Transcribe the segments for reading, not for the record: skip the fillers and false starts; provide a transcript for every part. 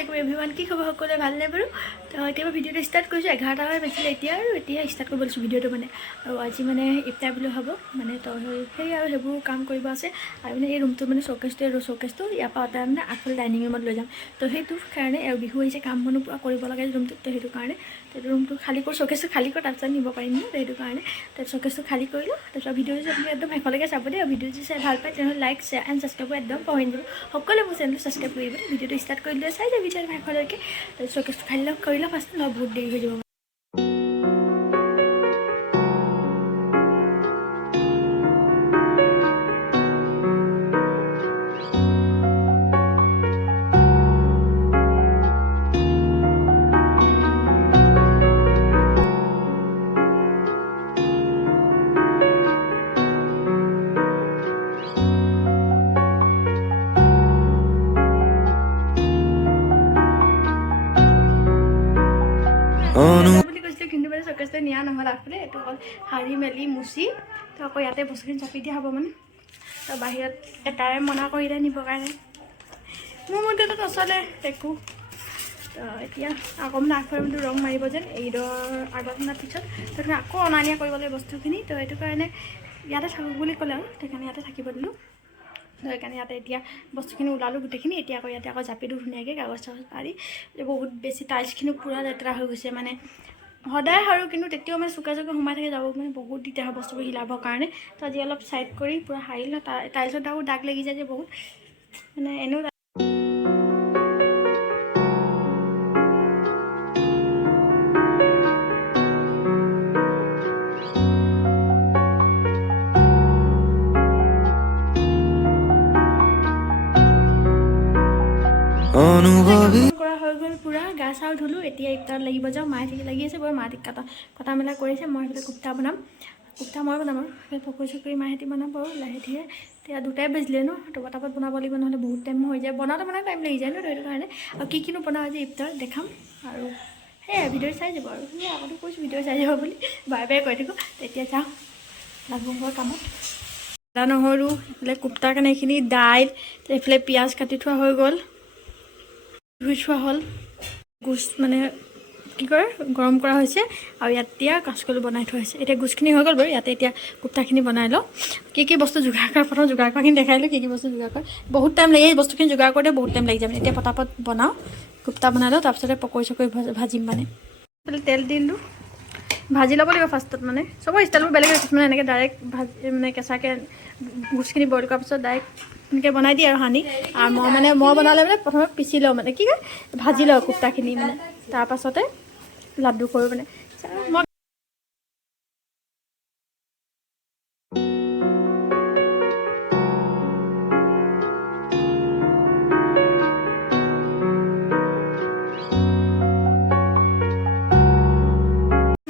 আসসালামু আলাইকুম এভৰিৱান কি খবৰ সকলোৰে ভালনে বাৰু তো এতিয়া ভিডিঅ'টো ষ্টাৰ্ট কৰিছোঁ 11টা হৈ গৈছিলে এতিয়া আৰু এতিয়া ষ্টাৰ্ট কৰিব লৈছোঁ ভিডিঅ'টো মানে আৰু আজি মানে ইফতাৰ বুলি হ'ব মানে তো সেই আৰু সেইবোৰ কাম কৰিব আছে আৰু মানে এই ৰুমটো মানে শ্ব'কেছটো ইয়াৰ পৰা অঁতাই মানে আগফালে ডাইনিং ৰুমত লৈ যাম তো সেইটো কাৰণে আৰু বিহু আহিছে কাম বনো পূৰা কৰিব লাগে ৰুমটোত তো সেইটো কাৰণে তো ৰুমটো খালী কৰি শ্ব'কেছটো খালী কৰি তাৰপিছত নিব পাৰিম ন তো সেইটো কাৰণে তো শ্ব'কেছটো খালী কৰিলোঁ তাৰপিছত ভিডিঅ'টো যদি একদম শেষলৈকে চাব দেই আৰু ভিডিঅ' যদি চাই ভাল পায় তেনেহ'লে লাইক শ্বেয়াৰ এণ্ড ছাবস্ক্ৰাইব একদম পাহৰি দিব সকলোৱে মোৰ চেনেলটো ছাবস্ক্ৰাইব কৰিব ভিডিঅ'টো ষ্টাৰ্ট কৰি দিলে চাই যাবি ভিডিঅ'টো শেষলৈকে শ্ব'কেছটো খালী কৰিলে ফাৰ্ষ্ট নহয় বহুত দেৰি হৈ যাব বুলি কৈছিলোঁ কিন্তু মানে শ্ব'কেছটো নিয়া নহ'ল আগফালে এইটো অকল সাৰি মেলি মুচি তো আকৌ ইয়াতে বস্তুখিনি চাপি দিয়া হ'ব মানে তো বাহিৰত এটাৰে মনা কৰিলে নিবৰ কাৰণে মোৰ মতেতো নচলে একো তো এতিয়া আকৌ মানে আগফালে মানে ৰং মাৰিব যেন ঈদৰ আগত মানে পিছত সেইকাৰণে আকৌ অনা নিয়া কৰিব লাগে বস্তুখিনি তো সেইটো কাৰণে ইয়াতে থাকক বুলি ক'লে আৰু সেইকাৰণে ইয়াতে থাকিব দিলোঁ তো সেইকাৰণে ইয়াতে এতিয়া বস্তুখিনি ওলালোঁ গোটেইখিনি এতিয়া আকৌ ইয়াতে আকৌ জাপি দিওঁ ধুনীয়াকৈ কাগজ চাগজ পাৰি বহুত বেছি টাইলছখিনি পূৰা লেতেৰা হৈ গৈছে মানে সদায় আৰু কিন্তু তেতিয়াও মানে চোকা সোমাই থাকে যাব মানে বহুত দিগদাৰ হয় বস্তুবোৰ হিলাবৰ কাৰণে তো আজি অলপ চাইড কৰি পূৰা সাৰিলোঁ টাইলছত আৰু দাগ লাগি যায় যে বহুত মানে এনেও কৰা হৈ গ'ল পূৰা গা চাও ধুলোঁ এতিয়া ইফতাৰত লাগিব যাওঁ মায়ে ঠিক লাগি আছে বাৰু মায়ে কটা মেলা কৰিছে মই সেইফালে কুৰ্তা বনাম কুৰ্তা মই বনাম আৰু সেই পকৰি চকৰি মাহেঁতি বনাম বাৰু লাহে ধীৰে এতিয়া 2টাই বাজিলে ন তো পটাপট বনাব লাগিব নহ'লে বহুত টাইম হৈ যায় বনাওঁতে মানে টাইম লাগি যায় ন সেইটো কাৰণে আৰু কি কিনো বনাওঁ আজি ইফতাৰত দেখাম আৰু সেয়াই ভিডিঅ' চাই যাব আৰু সেই আগতে কৈছোঁ ভিডিঅ' চাই যাব বুলি বাৰে বাৰে কৈ থাকোঁ তেতিয়া যাওঁ লাগো ঘৰ কামত আদা নহৰু এইফালে কুৰ্তাৰ কাৰণে এইখিনি দাইল এইফালে পিঁয়াজ কাটি থোৱা হৈ গ'ল ধুই থোৱা হ'ল গোচ মানে কি কৰে গৰম কৰা হৈছে আৰু ইয়াত এতিয়া কাচকল বনাই থোৱা হৈছে এতিয়া গোচখিনি হৈ গ'ল বাৰু ইয়াতে এতিয়া কুৰ্তাখিনি বনাই লওঁ কি বস্তু যোগাৰ কৰা প্ৰথম যোগাৰ কৰাখিনি দেখাই লওঁ কি বস্তু যোগাৰ কৰে বহুত টাইম লাগে এই বস্তুখিনি যোগাৰ কৰোঁতে বহুত টাইম লাগি যাব এতিয়া পটাপট বনাওঁ কুৰ্তা বনাই লওঁ তাৰপিছতে পকৰি চকৰি ভাজিম মানে তেল দিলোঁ ভাজি ল'ব লাগিব ফাৰ্ষ্টত মানে চবৰ ষ্টাইলবোৰ বেলেগ কিছুমানে এনেকৈ ডাইৰেক্ট মানে কেঁচাকৈ গোচখিনি বইল কৰাৰ পিছত ডাইৰেক্ট এনেকৈ বনাই দিয়ে আৰু সানি আৰু মই বনালে মানে প্ৰথমে পিচি লওঁ মানে কি কয় ভাজি লওঁ কুৰ্তাখিনি মানে তাৰপাছতে লাডু কৰোঁ মানে মই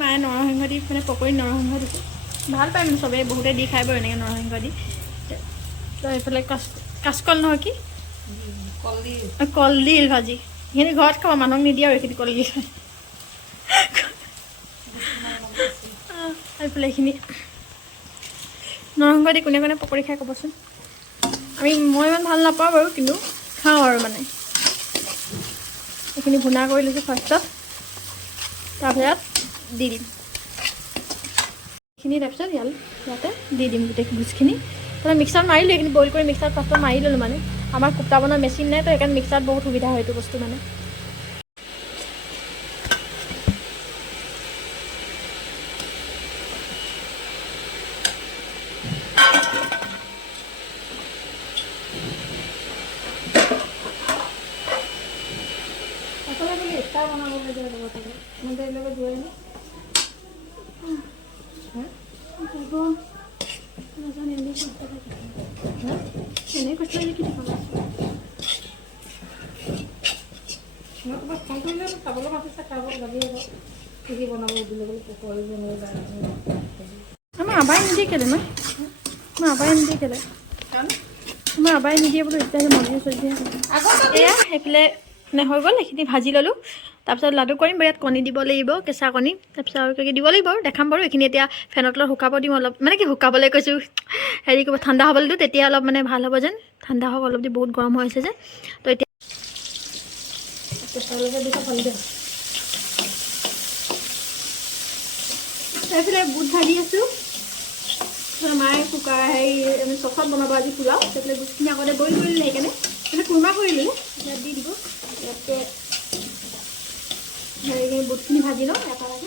মায়ে নৰসিংহ দি মানে পকৰীত নৰসিংহ দিছোঁ ভাল পায় মানে চবেই বহুতে দি খাই বাৰু এনেকৈ নৰসিংহ দি তো এইফালে কাচকল নহয় কি কলডিল ভাজি সেইখিনি ঘৰত খাওঁ মানুহক নিদিয়ে আৰু এইখিনি কলডিল এইফালে এইখিনি নৰসিংহ দি কোনে কোনে পকৰি খাই ক'বচোন মই ইমান ভাল নাপাওঁ বাৰু কিন্তু খাওঁ আৰু মানে এইখিনি ভুনা কৰি লৈছোঁ ফাৰ্ষ্টত তাৰপিছত দি দিম এইখিনি তাৰপিছত ইয়াতে দি দিম গোটেই ভোজখিনি তাৰপিছত মিক্সাৰত মাৰিলোঁ এইখিনি বইল কৰি মিক্সাৰত ফাৰ্ষ্টত মাৰি ল'লোঁ মানে আমাৰ কুৰ্তা বনোৱা মেচিন নাই তো সেইকাৰণে মিক্সাৰত বহুত সুবিধা হয় এইটো বস্তু মানে আমাৰ আবাই নিদিয়ে কেলে মই আবাই নিদিয়ে কেলে আমাৰ আবাই নিদিয়ে বোলো এতিয়া মন্দিৰ চলি এয়া সেইফালে মানে হৈ গ'ল এইখিনি ভাজি ল'লোঁ তাৰপিছত লাডু কৰিম বাৰু ইয়াত কণী দিব লাগিব কেঁচা কণী তাৰপিছত আৰু কিবাকিবি দিব লাগিব আৰু দেখাম বাৰু এইখিনি এতিয়া ফেনৰ তলত শুকাব দিম অলপ মানে কি শুকাবলৈ কৈছোঁ হেৰি কৰিব ঠাণ্ডা হ'বলৈ দিওঁ তেতিয়া অলপ মানে ভাল হ'ব যেন ঠাণ্ডা হওক অলপ দি বহুত গৰম হৈ আছে যে তো এতিয়া কেঁচালৈকে দুটা ফালি দিওঁ। এইফালে বুট ভাজি আছোঁ। মায়ে কুকাৰ হেৰি আমি চচত বনাব আজি পোলাও। সেইফালে বুটখিনি আগতে বইল কৰি দিলে, সেইকাৰণে মানে কুৰমা কৰি দিলে। ইয়াত দি দিব। ইয়াতে হেৰি বুটখিনি ভাজি লওঁ এটা লাগে।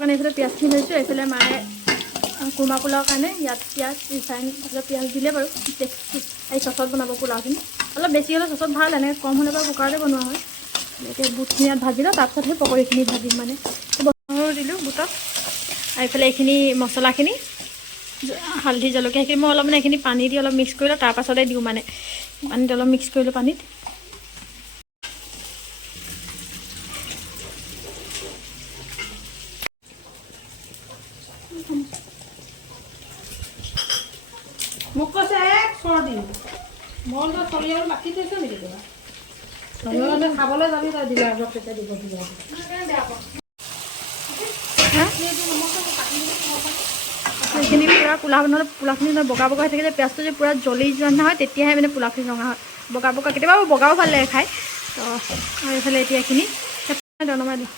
কাৰণে এইফালে পিঁয়াজখিনি লৈছোঁ। এইফালে মায়ে কুৰমা পোলাওৰ কাৰণে ইয়াত পিঁয়াজ ৰিফাইন তাৰপিছত পিঁয়াজ দিলে বাৰু। এই চচত বনাব পোলাওখিনি। অলপ বেছি হ'লে চচত ভাল, এনেকৈ কম হ'লে বাৰু কুকাৰতে বনোৱা হয়। এতিয়া বুটখিনি ইয়াত ভাজি লওঁ, তাৰপিছত সেই পকৰীখিনি ভাজিম মানে। নহৰু দিলোঁ বুটত। আৰু এইফালে এইখিনি মছলাখিনি হালধি জলকীয়া সেইখিনি মই অলপ মানে এইখিনি পানী দি অলপ মিক্স কৰি লওঁ, তাৰপাছতে দিওঁ মানে। পানীত অলপ মিক্স কৰিলোঁ পানীত। মোক কৈছে চৰ্দি মই চলি আৰু বাকী থৈছোঁ নেকি কিবা খাবলৈ যাবি তই দিলে আগত তেতিয়া দিব সেইখিনি পূৰা পোলাও বনালে পোলাওখিনি বগা বগা হৈ থাকে যে পিঁয়াজটো যে পূৰা জ্বলি যোৱা নহয়, তেতিয়াহে মানে পোলাওখিনি ৰঙা হয়। বগা বগা কেতিয়াবা বগাও ভাল লাগে খাই। তো আৰু এইফালে এতিয়া এইখিনি নমাই দিওঁ।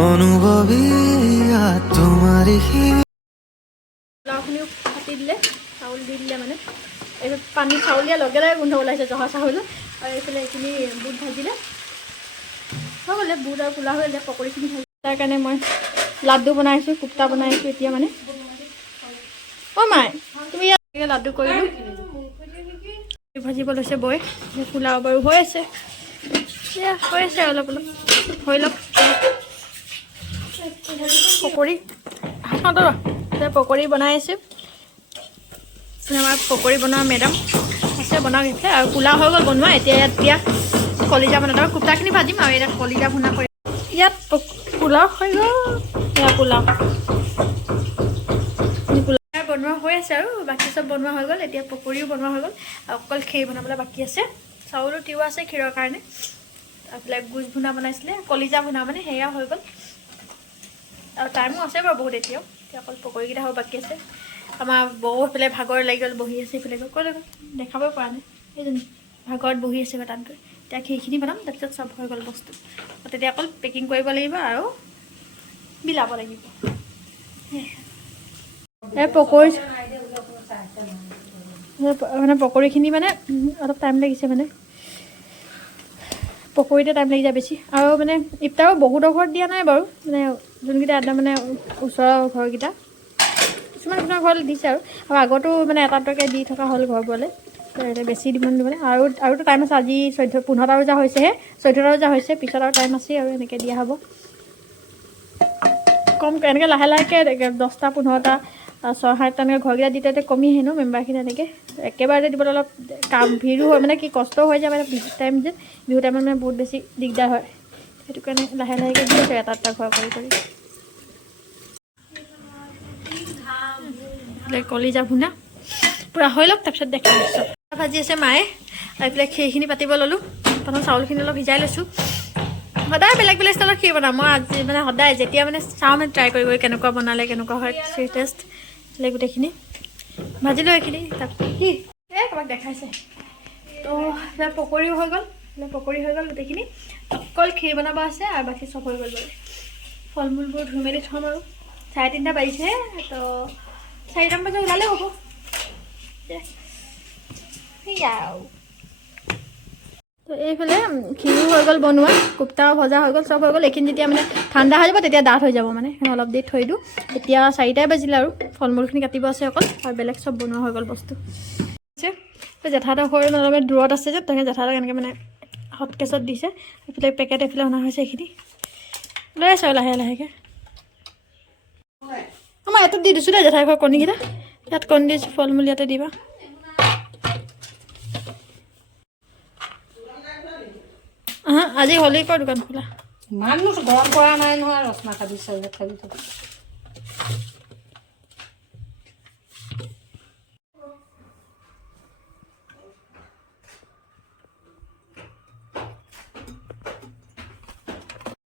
অনুভৱী তোমাৰি পোলাওখিনিও কাটি দিলে, চাউল দি দিলে মানে। এইফালে পানী চাউল দিয়াৰ লগে লগে গোন্ধ ওলাইছে জহা চাউল। আৰু এইফালে এইখিনি বুট ভাজিলে হৈ গ'লে বুট আৰু পোলাও হৈ গ'লে। পকৰীখিনি ভাজি তাৰ কাৰণে মই লাড্ডু বনাইছোঁ, কোপ্তা বনাইছোঁ এতিয়া মানে। অ' মাই তুমি ইয়াত লাড্ডু কৰিলোঁ ভাজিব লৈছে বৈ। পোলাও বাৰু হৈ আছে, এয়া হৈ আছে অলপ অলপ হৈ লওক। পকৰী পকৰী বনাই আছোঁ। আমাৰ পকৰী বনোৱা মেডাম আছে, বনাওক আছে। আৰু পোলাও হৈ গ'ল বনোৱা। এতিয়া কলিজা বনাওঁ, কুৰ্তাখিনি ভাজিম আৰু এতিয়া কলিজা ভুনা কৰিম। ইয়াত পোলাও হৈ গ'ল। এয়া পোলাও বনোৱা হৈ আছে আৰু বাকী চব বনোৱা হৈ গ'ল। এতিয়া পকৰীও বনোৱা হৈ গ'ল। অকল খীৰ বনাবলৈ বাকী আছে। চাউলো তিও আছে খীৰৰ কাৰণে। তাৰপিছত গুজ ভুনা বনাইছিলে, কলিজা ভুনা মানে সেয়া হৈ গ'ল। আৰু টাইমো আছে বাৰু বহুত। এতিয়া অকল পকৰীকেইটা হ'ব বাকী আছে। আমাৰ বৌ সেইফালে ভাগৰ লাগি গ'ল, বহি আছে সেইফালে গৈ ক'লে দেখাবই পৰা নাই। সেইজনী ভাগৰত বহি আছে তাত গৈ। এতিয়া সেইখিনি বনাম, তাৰপিছত চব হৈ গ'ল বস্তু। তেতিয়া অকল পেকিং কৰিব লাগিব আৰু বিলাব লাগিব। এই পকৰী মানে পকৰীখিনি মানে অলপ টাইম লাগিছে মানে। পকৰীতে টাইম লাগি যায় বেছি। আৰু মানে ইফতাৰো বহুতৰ ঘৰত দিয়া নাই বাৰু, মানে যোনকেইটা একদম মানে ওচৰৰ ঘৰকেইটা কিছুমান ঘৰত দিছে। আৰু আগতো মানে এটা দুটাকৈ দি থকা হ'ল ঘৰবোৰলৈ। বেছি দিব মানে আৰুতো টাইম আছে। আজি 15টা বজা হৈছেহে, 14টা বজা হৈছে। পিছত আৰু টাইম আছেই আৰু এনেকৈ দিয়া হ'ব। কম এনেকৈ লাহে লাহেকৈ 10টা 15টা 6-7টা এনেকৈ ঘৰকেইটা দি তেতিয়া কমি আহে ন মেম্বাৰখিনি। এনেকৈ একেবাৰতে দিবলৈ অলপ ভিৰো হয়, মানে কি কষ্টও হৈ যায় মানে। বিহু টাইম যে বিহু টাইমত মানে বহুত বেছি দিগদাৰ হয়। সেইটো কাৰণে লাহে লাহেকৈ দি আছোঁ এটা ঘৰ কৰি। কলিজা ভুনা পূৰা হৈ লওক, তাৰপিছত দেখাই আছোঁ। ভাজি আছে মায়ে। আৰু এইফালে খীৰখিনি পাতিব ল'লোঁ। প্ৰথম চাউলখিনি অলপ ভিজাই লৈছোঁ। সদায় বেলেগ বেলেগ ষ্টাইলত খীৰ বনাওঁ মই। আজি মানে সদায় যেতিয়া মানে চাওঁ মানে ট্ৰাই কৰি কেনেকুৱা বনালে কেনেকুৱা হয় খীৰ টেষ্ট গোটেইখিনি ভাজিলোঁ। এইখিনি তাৰপিছত কি কাৰোবাক দেখাইছে। তো পকৰীও হৈ গ'ল, পকৰী হৈ গ'ল গোটেইখিনি। অকল খীৰ বনাব আছে আৰু বাকী চব হৈ গ'ল বাৰু। ফল মূলবোৰ ধুই মেলি থ'ম আৰু 3:30 বাজিছে। তো 4টামান বজাত ওলালে হ'ব। সেয়া আৰু তো এইফালে খীৰো হৈ গ'ল বনোৱা, কোপ্তাও ভজা হৈ গ'ল, চব হৈ গ'ল। এইখিনি যেতিয়া মানে ঠাণ্ডা হৈ যাব তেতিয়া ডাঠ হৈ যাব মানে। অলপ দেৰি থৈ দিওঁ। এতিয়া 4টাই বাজিলে আৰু ফল মূলখিনি কাটিব আছে অকল, আৰু বেলেগ চব বনোৱা হৈ গ'ল বস্তু। জেঠাহঁতৰ ঘৰ অলপ দূৰত আছে যে, তেনেকৈ জেঠাহঁতক এনেকৈ মানে হট কেছত দিছে। এইফালে পেকেট এইফালে অনা হৈছে। এইখিনি লৈ আছোঁ আৰু লাহে লাহেকৈ। মই এইটোত দি দিছোঁ দেই জেঠাই ঘৰ কণীকেইটা। ইয়াত কণী দিছোঁ, ফল মূল ইয়াতে দিবা। আজি হ'লেই কৰ দোকান খোলা ইমানো গৰম পৰা নাই নহয় ৰচনা খাবি চৰবত খাবি তই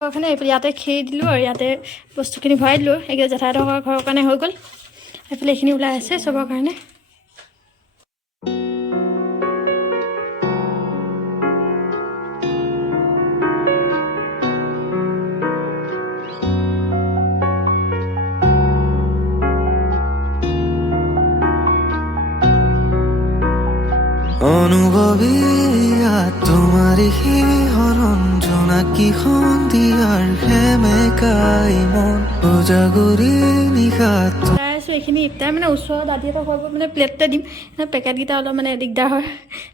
ঘৰখনে ইয়াতে খেৰি দিলোঁ আৰু ইয়াতে বস্তুখিনি ভৰাই দিলোঁ এইকেইটা জেঠাইহঁতৰ ঘৰৰ কাৰণে হৈ গ'ল এইফালে এইখিনি ওলাই আছে চবৰ কাৰণে অনুভৱী তোমাৰি হৰণ জোনাকি সন্ধিয়াৰ সেমেকাই মন উজাগৰি নিশাত ওলাই আছোঁ এইখিনি ইফতাৰ মানে ওচৰৰ দাদীহঁতৰ ঘৰৰ পৰা মানে প্লেটতে দিম পেকেটকেইটা অলপ মানে দিগদাৰ হয়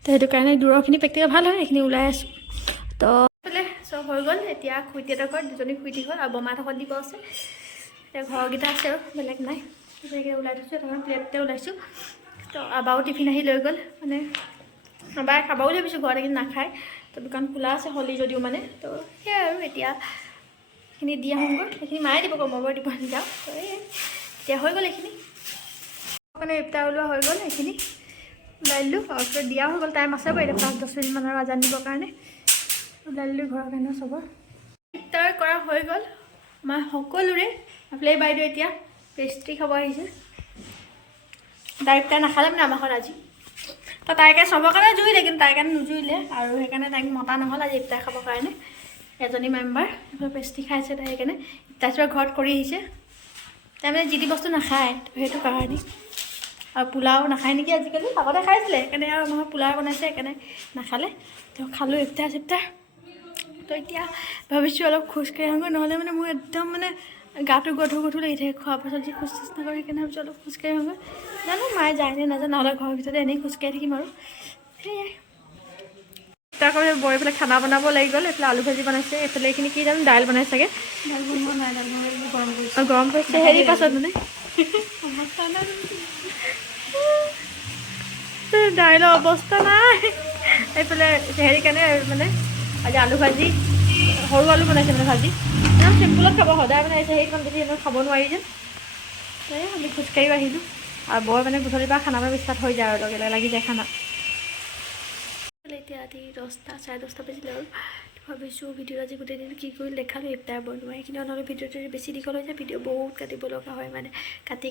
তো সেইটো কাৰণে দূৰৰখিনি পেকেট ভাল হয় এইখিনি ওলাই আছোঁ তো চব হৈ গ'ল এতিয়া খুইটিহঁতৰ ঘৰত দুজনী খুইটি হ'ল আৰু বমাহঁতৰ ঘৰত দিব আছে এতিয়া ঘৰকেইটা আছে আৰু বেলেগ নাই সেইকেইটা ওলাই থৈছোঁ এটা প্লেটতে ওলাইছোঁ তো আবাও টিফিন আহি লৈ গ'ল মানে আবাই খাবও ভাবিছোঁ ঘৰত কিন্তু নাখায় তো দোকান খোলা আছে হলি যদিও মানে তো সেয়াই আৰু এতিয়া এইখিনি দি আহোঁগৈ সেইখিনি মায়ে দিব মই বাৰু দিব যাওঁ তো এই এতিয়া হৈ গ'ল এইখিনি মানে ইফতাৰ ওলোৱা হৈ গ'ল এইখিনি ওলাই দিলোঁ তাৰপিছত দিয়া হৈ গ'ল টাইম আছে বাৰু এতিয়া 5-10 মিনিটমানৰ আজান দিবৰ কাৰণে ওলাই দিলোঁ ঘৰৰ কাৰণে চবৰ ইফতাৰ কৰা হৈ গ'ল আমাৰ সকলোৰে এইফালে বাইদেউ এতিয়া পেষ্ট্ৰি খাব আহিছে তাই ইফতাৰ নাখালে মানে আমাৰ ঘৰত আজি তো তাইকে চবৰ কাৰণে জুইলে কিন্তু তাইৰ কাৰণে নুজুইলে আৰু সেইকাৰণে তাইক মতা নহ'ল আজি ইফতাৰ খাবৰ কাৰণে এজনী মেম্বাৰ এইফালে পেষ্ট্ৰি খাইছে তাই সেইকাৰণে ইফতাৰ চিফতাৰ ঘৰত কৰি আহিছে তাই মানে যি টি বস্তু নাখায় সেইটো কাৰণে আৰু পোলাও নাখায় নেকি আজিকালি আগতে খাইছিলে সেইকাৰণে আৰু আমাৰ পোলাও বনাইছে সেইকাৰণে নাখালে তো খালোঁ ইফতাৰ চিফতাৰ তো এতিয়া ভাবিছোঁ অলপ খোজকাঢ়ি আহোঁগৈ নহ'লে মানে মোৰ একদম মানে গাটো গধুৰ লাগি থাকে খোৱাৰ পাছত যি খোজ চোজ নকৰে সেইকাৰণে ভাবিছোঁ অলপ খোজকাঢ়ি আহোঁগৈ জানো মায়ে যায়নে নাযায় নহ'লে ঘৰৰ ভিতৰতে এনেই খোজকাঢ়ি থাকিম আৰু সেয়াই তাৰ কাৰণে বৈ পেলাই খানা বনাব লাগি গ'ল এইফালে আলু ভাজি বনাইছে এইফালে এইখিনি কি জানো দাইল বনাই চাগে দাইল বনোৱা নাই দাইল গৰম কৰিছে গৰম কৰিছে হেৰি পাছত মানে দাইলৰ অৱস্থা নাই এইফালে হেৰি কাৰণে মানে আজি আলু ভাজি সৰু আলু বনাইছে মানে ভাজি একদম চিম্পুলত খাব সদায় মানে সেইখন বেছি এনেও খাব নোৱাৰি যে এই আমি খোজকাঢ়িও আহিলোঁ আৰু বৰ মানে গধূলিৰ পৰা খানা বনাব ষ্টাৰ্ট হৈ যায় আৰু লগে লগে লাগি যায় খানা এতিয়া ৰাতি 10-10:30 বাজিলে আৰু ভাবিছোঁ ভিডিঅ'ত আজি গোটেই দিন কি কৰি দেখালোঁ ইফতাৰ বনোৱা সেইখিনি নহ'লে ভিডিঅ'টো যদি বেছি দীঘল হৈ যায় ভিডিঅ' বহুত কাটিব লগা হয় মানে কাটি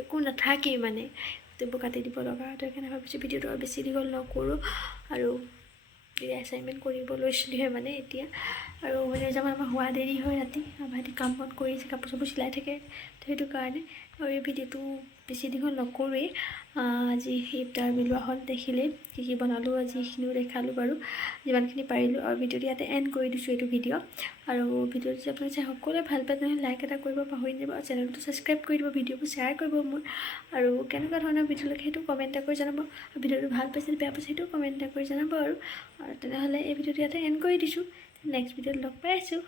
একো নাথাকেই মানে গোটেইবোৰ কাটি দিব লগা হয় তো সেইকাৰণে ভাবিছোঁ ভিডিঅ'টো আৰু বেছি দীঘল নকৰোঁ আৰু এছাইনমেণ্ট কৰিব লৈছিলোঁহে মানে এতিয়া আৰু মানে আমাৰ হোৱা দেৰি হয় ৰাতি ভাইটি কাম বন কৰিছে কাপোৰ চাপোৰ চিলাই থাকে তো সেইটো কাৰণে আৰু এই ভিডিঅ'টো বেছি দীঘল নকৰোঁৱেই আজি ইফতাৰ মিলোৱা হ'ল দেখিলে কি বনালোঁ আজি সেইখিনিও দেখালোঁ বাৰু যিমানখিনি পাৰিলোঁ আৰু ভিডিঅ'টো ইয়াতে এণ্ড কৰি দিছোঁ এইটো ভিডিঅ' আৰু ভিডিঅ'টো যদি আপোনালোকে চাই সকলোৱে ভাল পায় তেনেহ'লে লাইক এটা কৰিব পাহৰি নাযাব আৰু চেনেলটো ছাবস্ক্ৰাইব কৰি দিব ভিডিঅ'বোৰ শ্বেয়াৰ কৰিব মোৰ আৰু কেনেকুৱা ধৰণৰ ভিডিঅ' লাগে সেইটো কমেণ্ট এটা কৰি জনাব আৰু ভিডিঅ'টো ভাল পাইছে বেয়া পাইছে সেইটোও কমেণ্ট এটা কৰি জনাব আৰু তেনেহ'লে এই ভিডিঅ'টো ইয়াতে এণ্ড কৰি দিছোঁ নেক্সট ভিডিঅ'ত লগ পাই আছোঁ